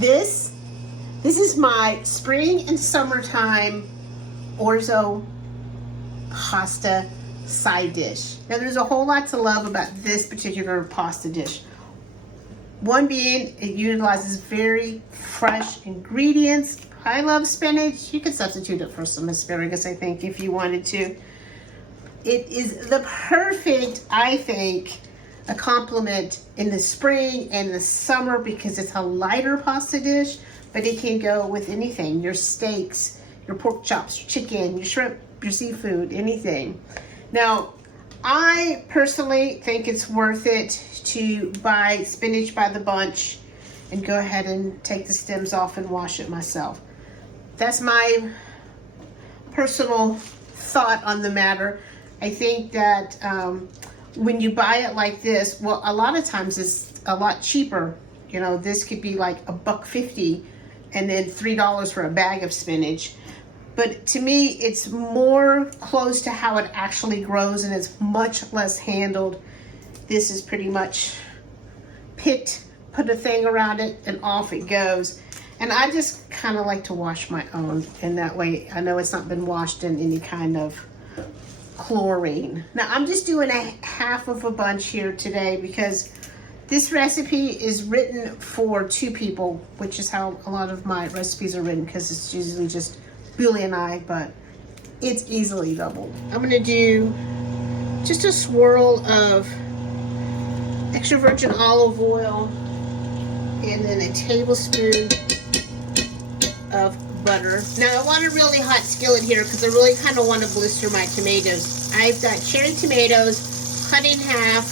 This is my spring and summertime Orzo pasta side dish. Now there's a whole lot to love about this particular pasta dish. One being, it utilizes very fresh ingredients. I love spinach. You could substitute it for some asparagus, I think, if you wanted to. It is the perfect, I think, a complement in the spring and the summer because it's a lighter pasta dish, but it can go with anything. Your steaks, your pork chops, your chicken, your shrimp, your seafood, anything. Now, I personally think it's worth it to buy spinach by the bunch and go ahead and take the stems off and wash it myself. That's my personal thought on the matter. I think that when you buy it like this, well, a lot of times it's a lot cheaper. You know, this could be like $1.50 and then $3 for a bag of spinach. But to me, it's more close to how it actually grows and it's much less handled. This is pretty much picked, put a thing around it, and off it goes. And I just kind of like to wash my own, and that way I know it's not been washed in any kind of chlorine. Now I'm just doing a half of a bunch here today because this recipe is written for 2 people, which is how a lot of my recipes are written because it's usually just Billy and I, but it's easily doubled. I'm gonna do just a swirl of extra virgin olive oil and then a tablespoon of butter. Now I want a really hot skillet here because I really kind of want to blister my tomatoes. I've got cherry tomatoes cut in half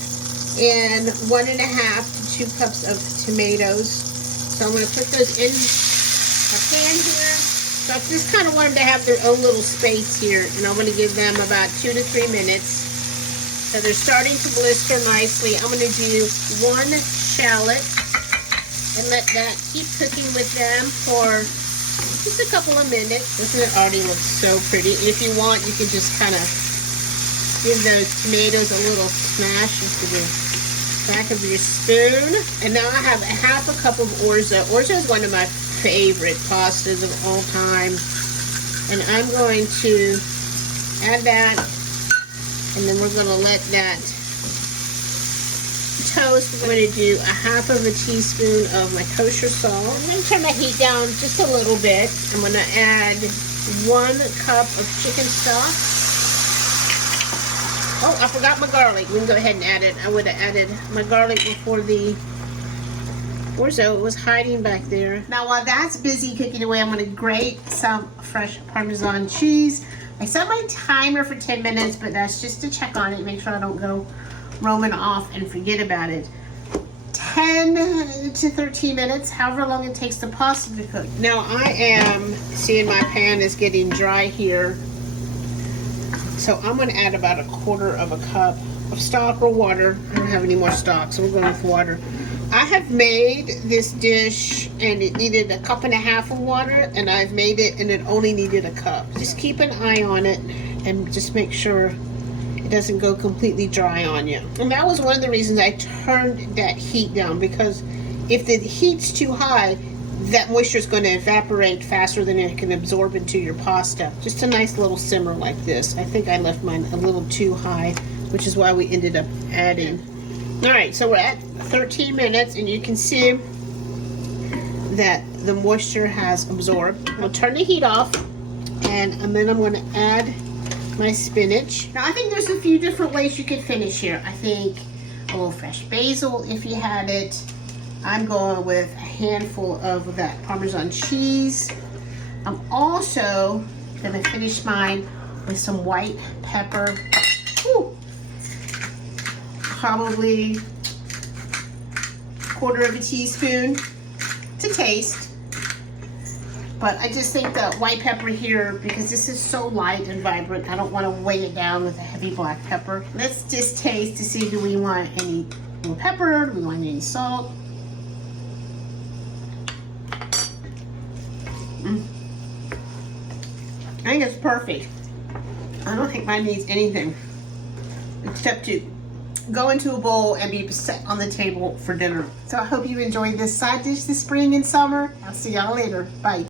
and 1.5 to 2 cups of tomatoes. So I'm going to put those in a pan here. So I just kind of want them to have their own little space here, and I'm going to give them about 2 to 3 minutes. So they're starting to blister nicely. I'm going to do 1 shallot and let that keep cooking with them for just a couple of minutes. Doesn't it already look so pretty? And if you want, you can just kind of give those tomatoes a little smash into the back of your spoon. And now I have half a cup of Orzo. Orzo is one of my favorite pastas of all time. And I'm going to add that, and then we're going to let that toast. I'm going to do a half of a teaspoon of my kosher salt. I'm going to turn my heat down just a little bit. I'm going to add 1 cup of chicken stock. Oh, I forgot my garlic. We can go ahead and add it. I would have added my garlic before the Orzo was hiding back there. Now while that's busy cooking away, I'm going to grate some fresh Parmesan cheese. I set my timer for 10 minutes, but that's just to check on it, make sure I don't go roaming off and forget about it. 10 to 13 minutes, however long it takes the pasta to cook. Now I am seeing my pan is getting dry here, so I'm going to add about 1/4 cup of stock or water. I don't have any more stock, so we're going with water. I have made this dish and it needed 1.5 cups of water, and I've made it and it only needed 1 cup. Just keep an eye on it and just make sure it doesn't go completely dry on you. And that was one of the reasons I turned that heat down, because if the heat's too high, that moisture is going to evaporate faster than it can absorb into your pasta. Just a nice little simmer like this. I think I left mine a little too high, which is why we ended up adding. All right, so we're at 13 minutes, and you can see that the moisture has absorbed. I'll turn the heat off, and then I'm going to add my spinach. Now, I think there's a few different ways you could finish here. I think a little fresh basil if you had it. I'm going with a handful of that Parmesan cheese. I'm also going to finish mine with some white pepper. Ooh. Probably 1/4 teaspoon to taste. But I just think that white pepper here, because this is so light and vibrant, I don't want to weigh it down with a heavy black pepper. Let's just taste to see, do we want any more pepper? Do we want any salt? I think it's perfect. I don't think mine needs anything except to go into a bowl and be set on the table for dinner. So I hope you enjoyed this side dish this spring and summer. I'll see y'all later. Bye.